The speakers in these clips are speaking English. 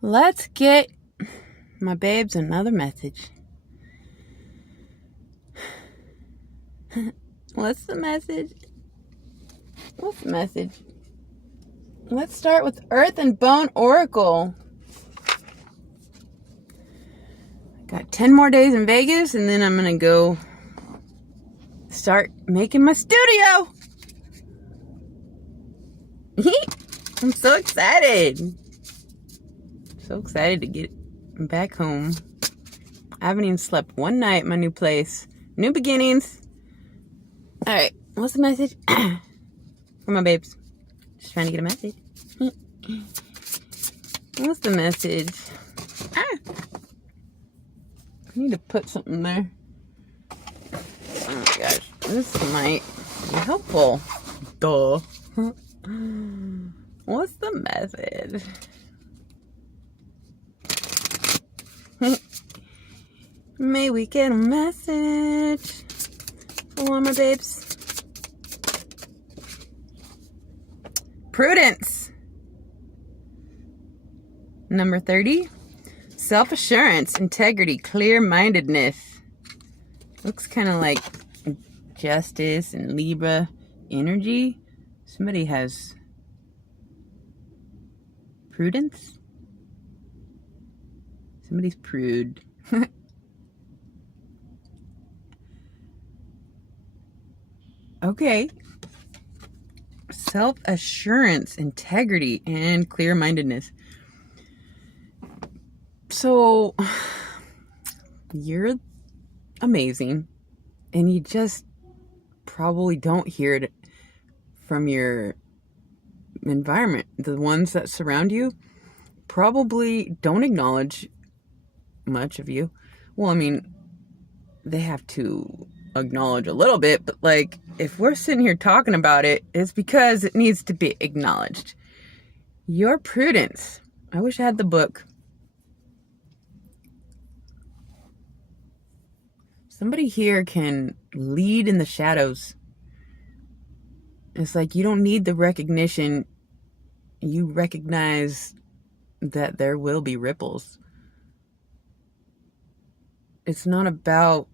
Let's get my babes another message. What's the message? What's the message? Let's start with Earth and Bone Oracle. Got 10 more days in Vegas, and then I'm going to go start making my studio. I'm so excited. So excited to get back home. I haven't even slept one night at my new place. New beginnings. All right, what's the message? For my babes. Just trying to get a message. What's the message? I need to put something there. Oh my gosh, this might be helpful. Duh. What's the message? May we get a message for my babes. Prudence. Number 30. Self-assurance, integrity, clear-mindedness. Looks kind of like Justice and Libra energy. Somebody has prudence. Somebody's prude. Okay. Self-assurance, integrity, and clear-mindedness. So, you're amazing, and you just probably don't hear it from your environment. The ones that surround you probably don't acknowledge much of you. Well, I mean, they have to acknowledge a little bit, but like, if we're sitting here talking about it, it's because it needs to be acknowledged. Your prudence. I wish I had the book. Somebody here can lead in the shadows. It's like you don't need the recognition. You recognize that there will be ripples. It's not about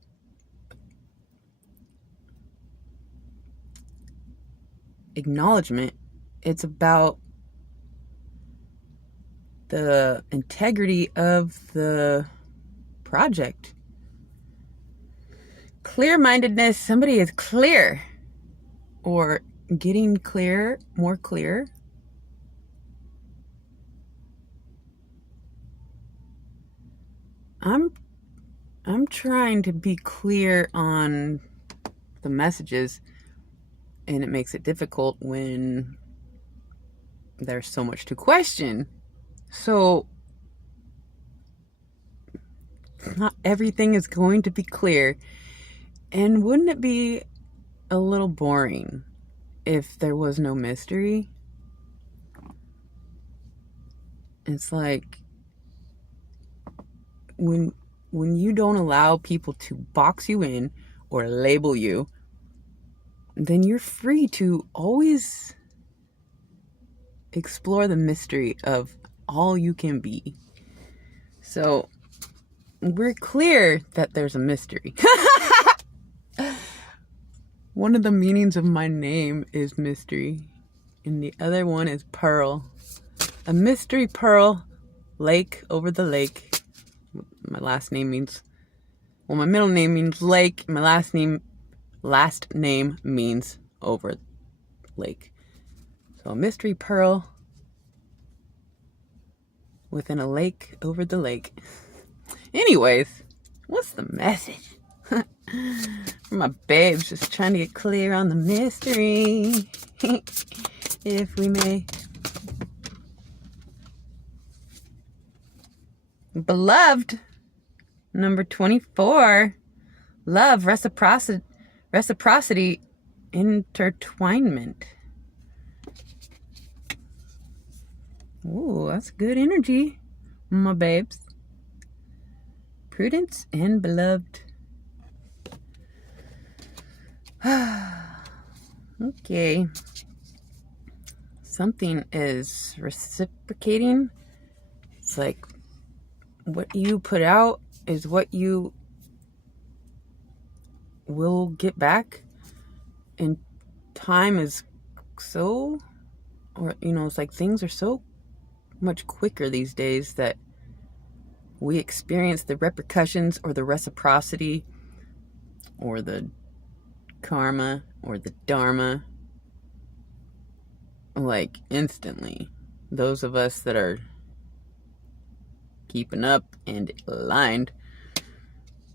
acknowledgement. It's about the integrity of the project. Clear-mindedness. Somebody is clear or getting clear, more clear. I'm trying to be clear on the messages, and it makes it difficult when there's so much to question. So not everything is going to be clear. And wouldn't it be a little boring if there was no mystery? It's like when you don't allow people to box you in or label you, then you're free to always explore the mystery of all you can be. So we're clear that there's a mystery. One of the meanings of my name is mystery, and the other one is pearl. A mystery pearl, lake over the lake. My last name means, well, my middle name means lake. My last name means over lake. So a mystery pearl within a lake over the lake. Anyways, what's the message? For my babes, just trying to get clear on the mystery. If we may. Beloved, number 24. Love, reciprocity, intertwinement. Ooh, that's good energy, my babes. Prudence and beloved. Okay. Something is reciprocating. it's like what you put out is what you will get back. And time is so, or, it's like things are so much quicker these days that we experience the repercussions or the reciprocity or the karma or the dharma like instantly. Those of us that are keeping up and aligned.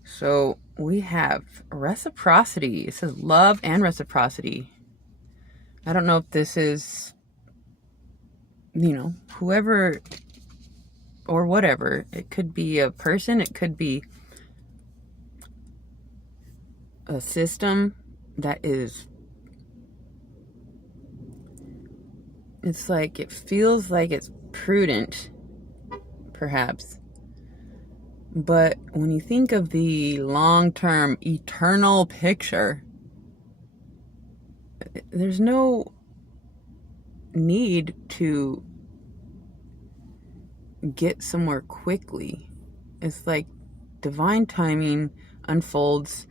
So we have reciprocity. It says love and reciprocity. I don't know if this is, whoever or whatever. It could be a person. It could be a system that is, it's like, it feels like it's prudent, perhaps. But when you think of the long-term, eternal picture, there's no need to get somewhere quickly. It's like divine timing unfolds,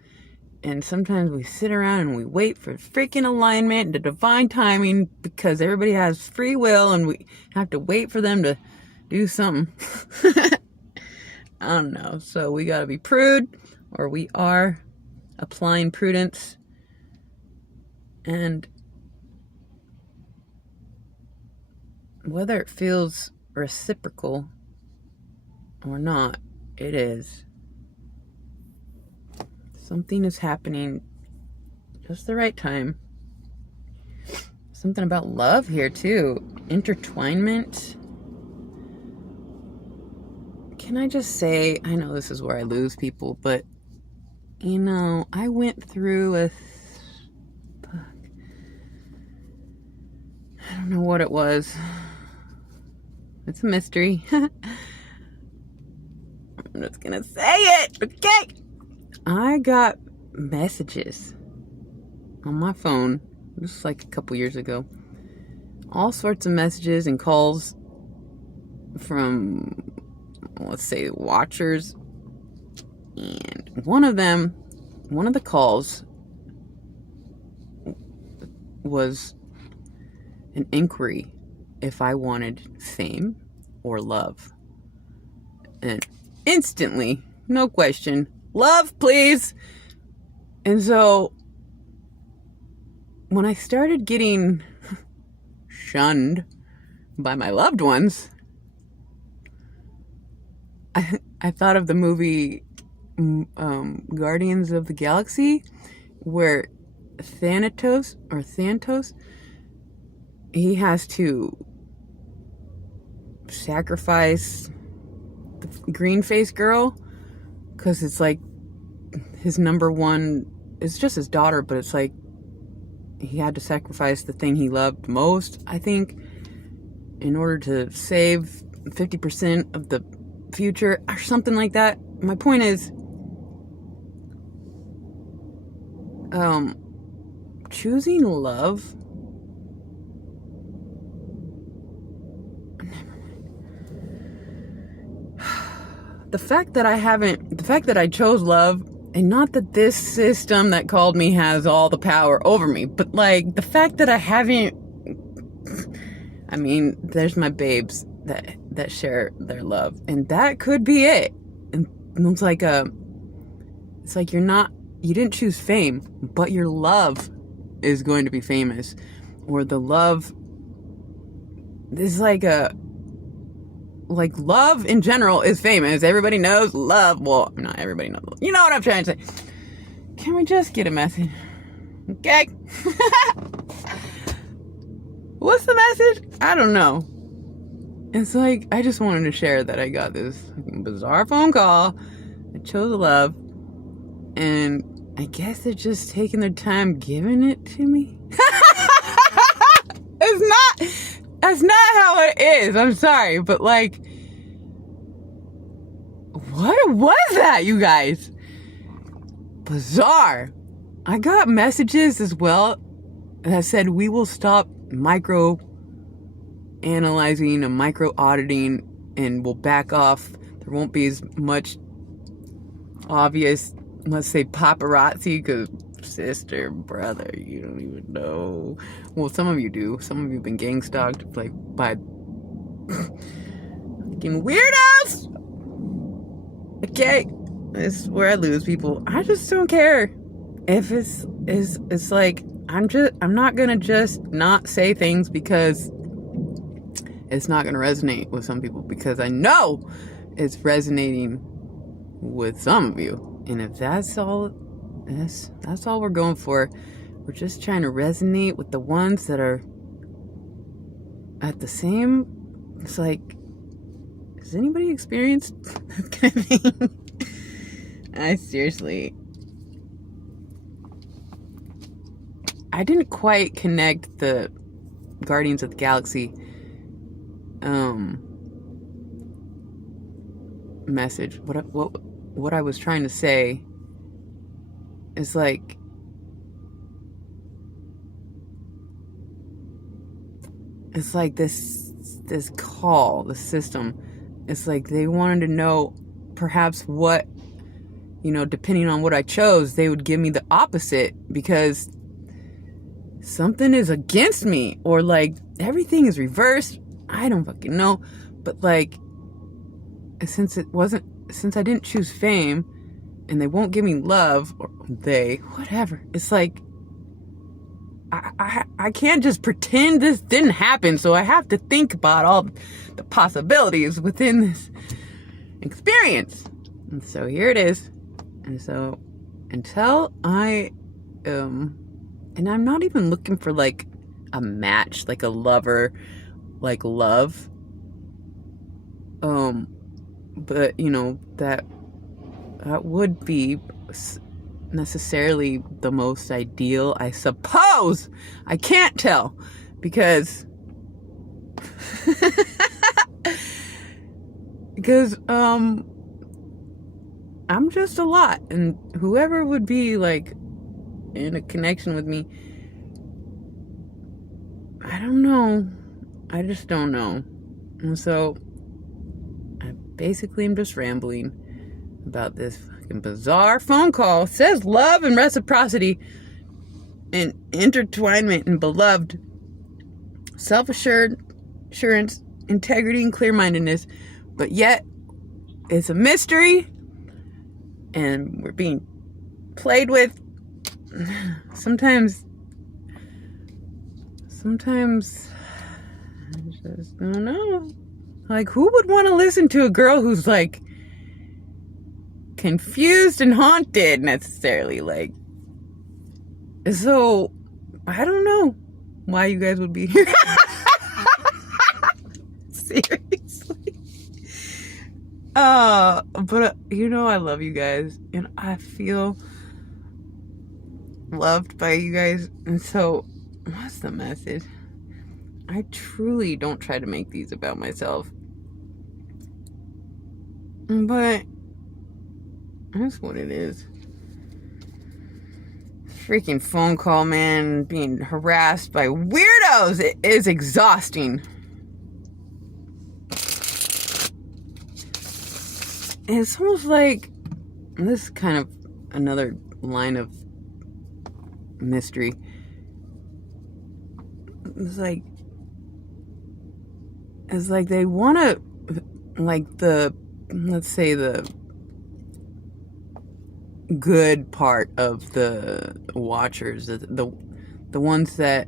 and sometimes we sit around and we wait for freaking alignment and the divine timing because everybody has free will and we have to wait for them to do something. I don't know. So we gotta be prude, or we are applying prudence. And whether it feels reciprocal or not, it is. Something is happening just the right time. Something about love here too. Intertwinement. Can I just say, I know this is where I lose people, but I went through I don't know what it was. It's a mystery. I'm just gonna say it, okay? I got messages on my phone, just like a couple years ago. All sorts of messages and calls from, let's say, watchers. And one of the calls was an inquiry if I wanted fame or love. And instantly, no question, love, please. And so when I started getting shunned by my loved ones, I thought of the movie Guardians of the Galaxy, where Thanatos, he has to sacrifice the green face girl because it's like his number one, it's just his daughter, but it's like he had to sacrifice the thing he loved most, I think, in order to save 50% of the future or something like that. My point is, choosing love, the fact that I chose love, and not that this system that called me has all the power over me, but like the fact that I haven't, I mean, there's my babes that share their love, and that could be it. And it's like you didn't choose fame, but your love is going to be famous, or the love is like love in general is famous. Everybody knows love. Well, not everybody knows. You know what I'm trying to say. Can we just get a message? Okay. What's the message? I don't know. It's like, I just wanted to share that I got this bizarre phone call. I chose love. And I guess they're just taking their time giving it to me. That's not how it is. I'm sorry, but like, what was that, you guys? Bizarre. I got messages as well that said we will stop micro analyzing and micro auditing and will back off. There won't be as much obvious, let's say, paparazzi, because sister, brother, you don't even know. Well, some of you do. Some of you have been gang stalked, like, by fucking weirdos. Okay, this is where I lose people. I just don't care if it's like, I'm not gonna just not say things because it's not gonna resonate with some people, because I know it's resonating with some of you. And if that's all we're going for, we're just trying to resonate with the ones that are at the same. It's like, has anybody experienced that kind of thing? I seriously, I didn't quite connect the Guardians of the Galaxy message. What I was trying to say is like, it's like this call, the system. It's like they wanted to know perhaps what, depending on what I chose, they would give me the opposite, because something is against me, or like everything is reversed. I don't fucking know. But like, since I didn't choose fame, and they won't give me love, or whatever, it's like, I can't just pretend this didn't happen. So I have to think about all the possibilities within this experience. And so here it is. And so until I, and I'm not even looking for like a match, like a lover, like love. But that would be necessarily the most ideal, I suppose. I can't tell, because I'm just a lot, and whoever would be like in a connection with me, I don't know. I just don't know. And so I basically am just rambling about this fucking bizarre phone call. It says love and reciprocity and intertwinement and beloved, self-assurance, integrity, and clear-mindedness, but yet it's a mystery and we're being played with. Sometimes I just don't know. Like, who would want to listen to a girl who's like confused and haunted necessarily? Like, so I don't know why you guys would be here. Seriously. But I love you guys, and I feel loved by you guys. And so what's the message? I truly don't try to make these about myself, but that's what it is. Freaking phone call, man. Being harassed by weirdos. It is exhausting. And it's almost like, this is kind of another line of mystery. It's like they want to, like, let's say the good part of the watchers, the ones that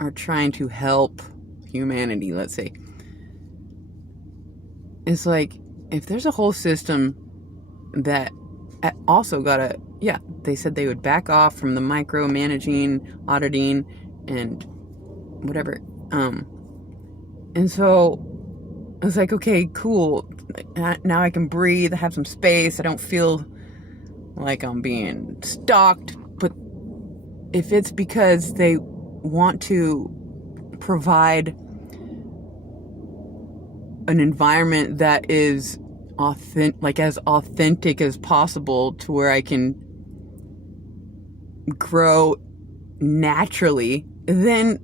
are trying to help humanity, let's say. It's like, if there's a whole system that also they said they would back off from the micromanaging, auditing, and whatever. And so it's like, okay, cool. Now I can breathe. I have some space. I don't feel like I'm being stalked. But if it's because they want to provide an environment that is as authentic as possible, to where I can grow naturally, then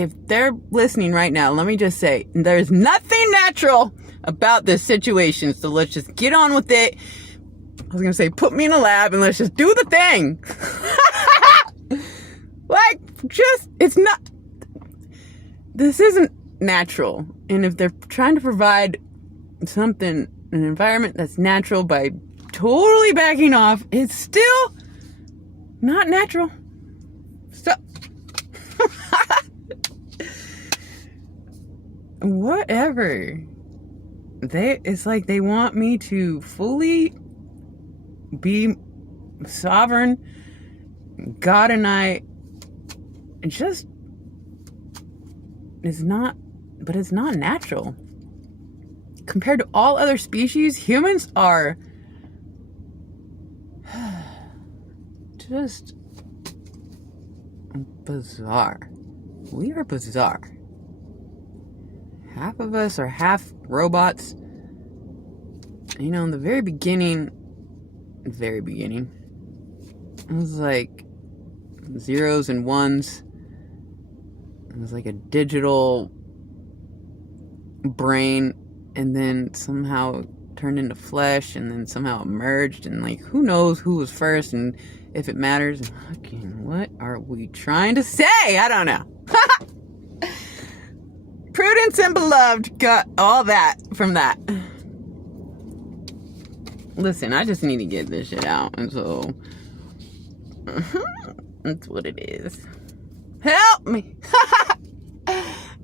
if they're listening right now, let me just say, there's nothing natural about this situation. So let's just get on with it. I was going to say, put me in a lab and let's just do the thing. Like, it's not, this isn't natural. And if they're trying to provide something, an environment that's natural by totally backing off, it's still not natural. So, whatever. It's like they want me to fully be sovereign. God and I just, it's not natural. Compared to all other species, humans are just bizarre. We are bizarre. Half of us are half robots. You know, in the very beginning, it was like zeros and ones. It was like a digital brain, and then somehow turned into flesh, and then somehow it merged, and like, who knows who was first and if it matters. Fucking, what are we trying to say? I don't know. Prudence and Beloved got all that from that. Listen, I just need to get this shit out, and so that's what it is. Help me.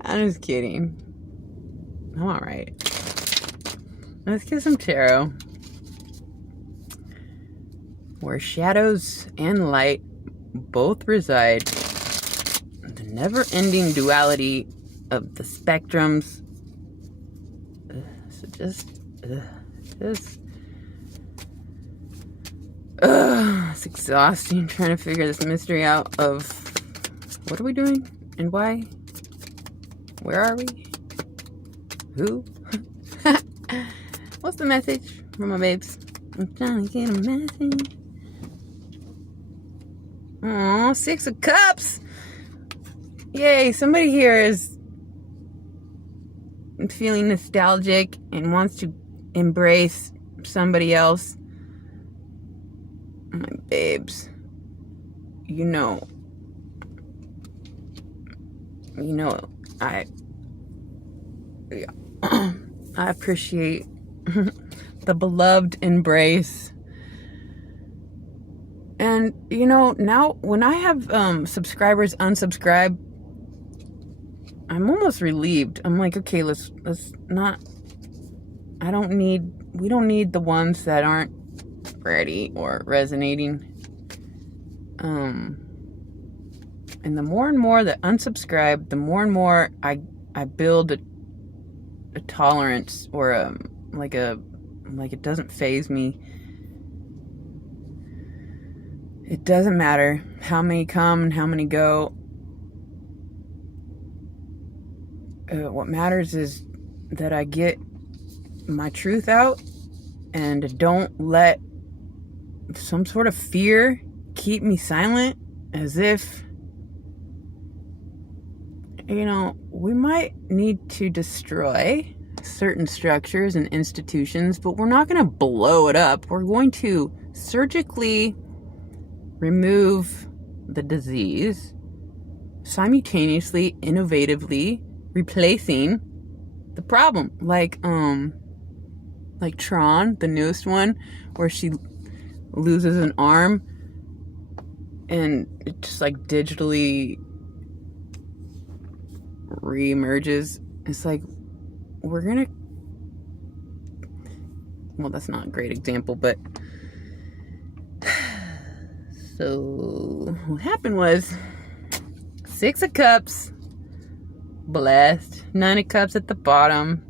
I'm just kidding. I'm alright. Let's get some tarot. Where shadows and light both reside, the never-ending duality of the spectrums. So it's exhausting trying to figure this mystery out of what are we doing and why? Where are we? Who? What's the message from my babes? I'm trying to get a message. Aw, 6 of Cups. Yay, somebody here is feeling nostalgic and wants to embrace somebody else. My babes. You know, I appreciate the beloved embrace. And, you know, now when I have subscribers unsubscribe, I'm almost relieved. I'm like, okay, let's not, we don't need the ones that aren't ready or resonating. And the more and more that unsubscribe, the more and more I build a tolerance, or like it doesn't faze me. It doesn't matter how many come and how many go. What matters is that I get my truth out and don't let some sort of fear keep me silent, as if, you know, we might need to destroy certain structures and institutions, but we're not going to blow it up. We're going to surgically remove the disease, simultaneously, innovatively replacing the problem. Like Tron, the newest one, where she loses an arm and it just like digitally re-emerges. It's like, we're gonna, well, that's not a great example, but so what happened was 6 of Cups, blessed, 9 of Cups at the bottom.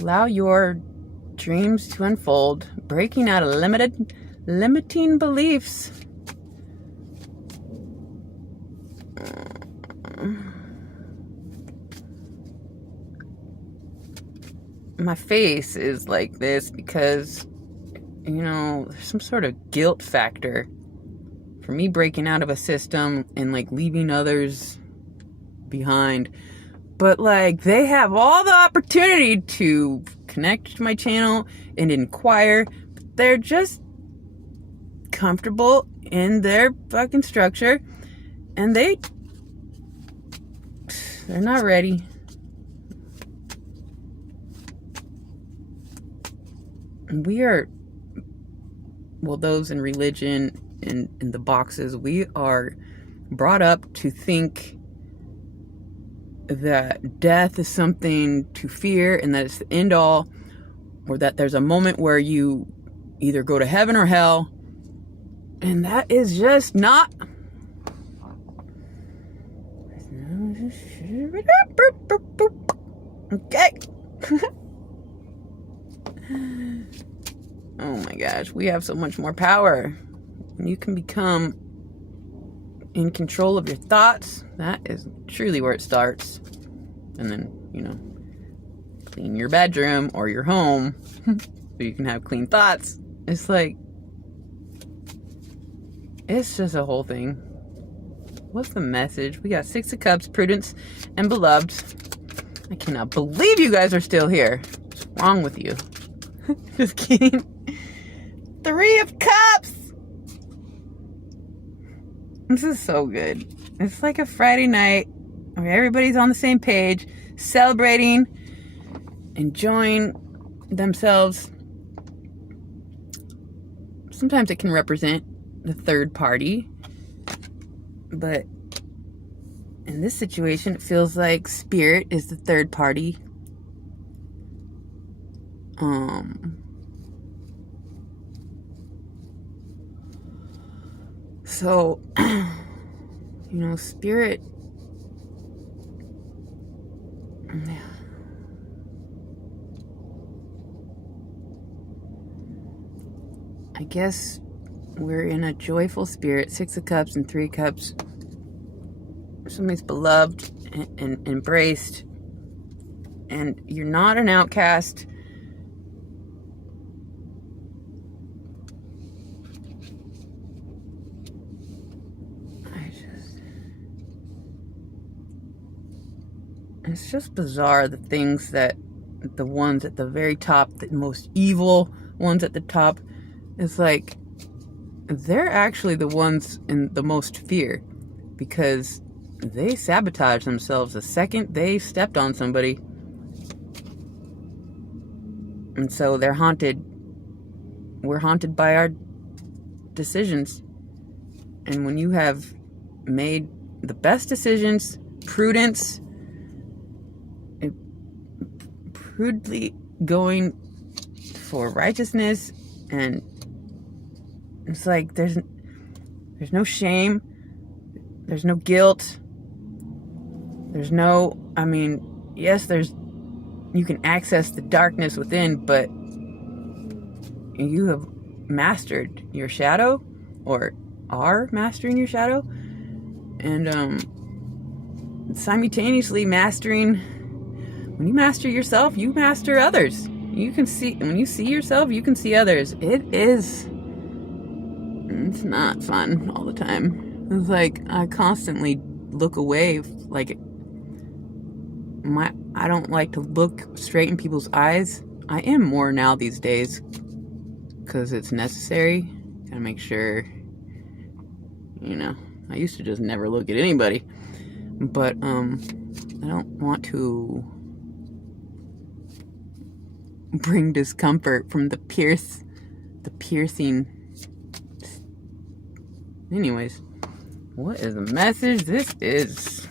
Allow your dreams to unfold, breaking out of limiting beliefs. My face is like this because, you know, there's some sort of guilt factor for me breaking out of a system and like leaving others behind. But like, they have all the opportunity to connect to my channel and inquire. But they're just comfortable in their fucking structure, and they're not ready. And we are, well, those in religion and in the boxes, we are brought up to think that death is something to fear and that it's the end all, or that there's a moment where you either go to heaven or hell, and that is just not. Okay. Oh my gosh, we have so much more power. You can become in control of your thoughts. That is truly where it starts. And then, you know, clean your bedroom or your home so you can have clean thoughts. It's like, it's just a whole thing. What's the message? We got Six of Cups, Prudence, and Beloved. I cannot believe you guys are still here. What's wrong with you? Just kidding. Three of Cups. This is so good. It's like a Friday night where everybody's on the same page, celebrating, enjoying themselves. Sometimes it can represent the third party, but in this situation, it feels like Spirit is the third party. So, you know, Spirit, I guess we're in a joyful spirit. Six of Cups and Three of Cups. Somebody's beloved and embraced, and you're not an outcast. It's just bizarre, the things that the ones at the very top, the most evil ones at the top, it's like they're actually the ones in the most fear, because they sabotage themselves the second they stepped on somebody. And so they're haunted. We're haunted by our decisions. And when you have made the best decisions, prudence, prudently going for righteousness, and it's like there's no shame, there's no guilt, there's no, I mean, yes, you can access the darkness within, but you have mastered your shadow, or are mastering your shadow, and simultaneously mastering. When you master yourself, you master others. You can see, when you see yourself, you can see others. It's not fun all the time. It's like, I constantly look away, like, I don't like to look straight in people's eyes. I am more now these days, because it's necessary. Gotta make sure, you know, I used to just never look at anybody. But, I don't want to bring discomfort from the piercing. Anyways, what is the message? This is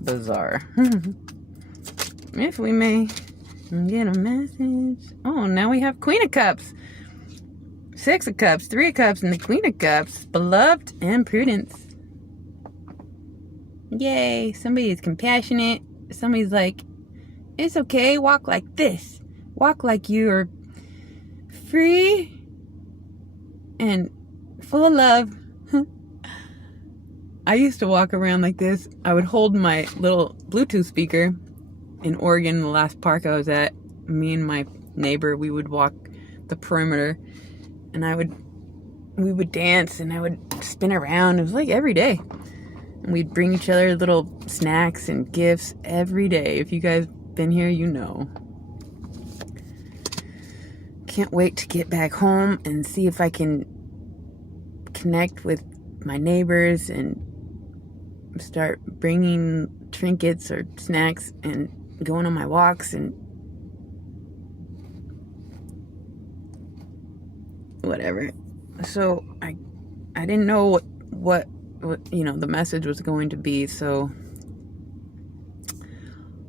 bizarre. If we may get a message. Oh, now we have Queen of Cups, Six of Cups, Three of Cups, and the Queen of Cups. Beloved and Prudence. Yay, somebody's compassionate. Somebody's like, it's okay, walk like this. Walk like you're free and full of love. I used to walk around like this. I would hold my little Bluetooth speaker in Oregon, the last park I was at. Me and my neighbor, we would walk the perimeter, and I would we would dance and I would spin around. It was like every day. And we'd bring each other little snacks and gifts every day. If you guys been here, you know. Can't wait to get back home and see if I can connect with my neighbors and start bringing trinkets or snacks and going on my walks and whatever. So I didn't know what the message was going to be, so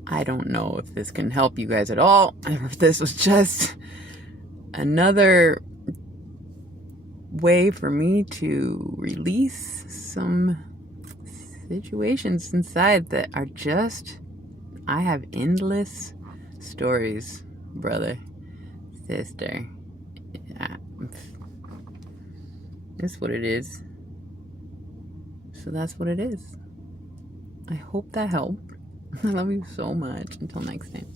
I don't know if this can help you guys at all, or if this was just another way for me to release some situations inside that are just, I have endless stories, brother, sister. That's what it is. So that's what it is. I hope that helped. I love you so much. Until next time.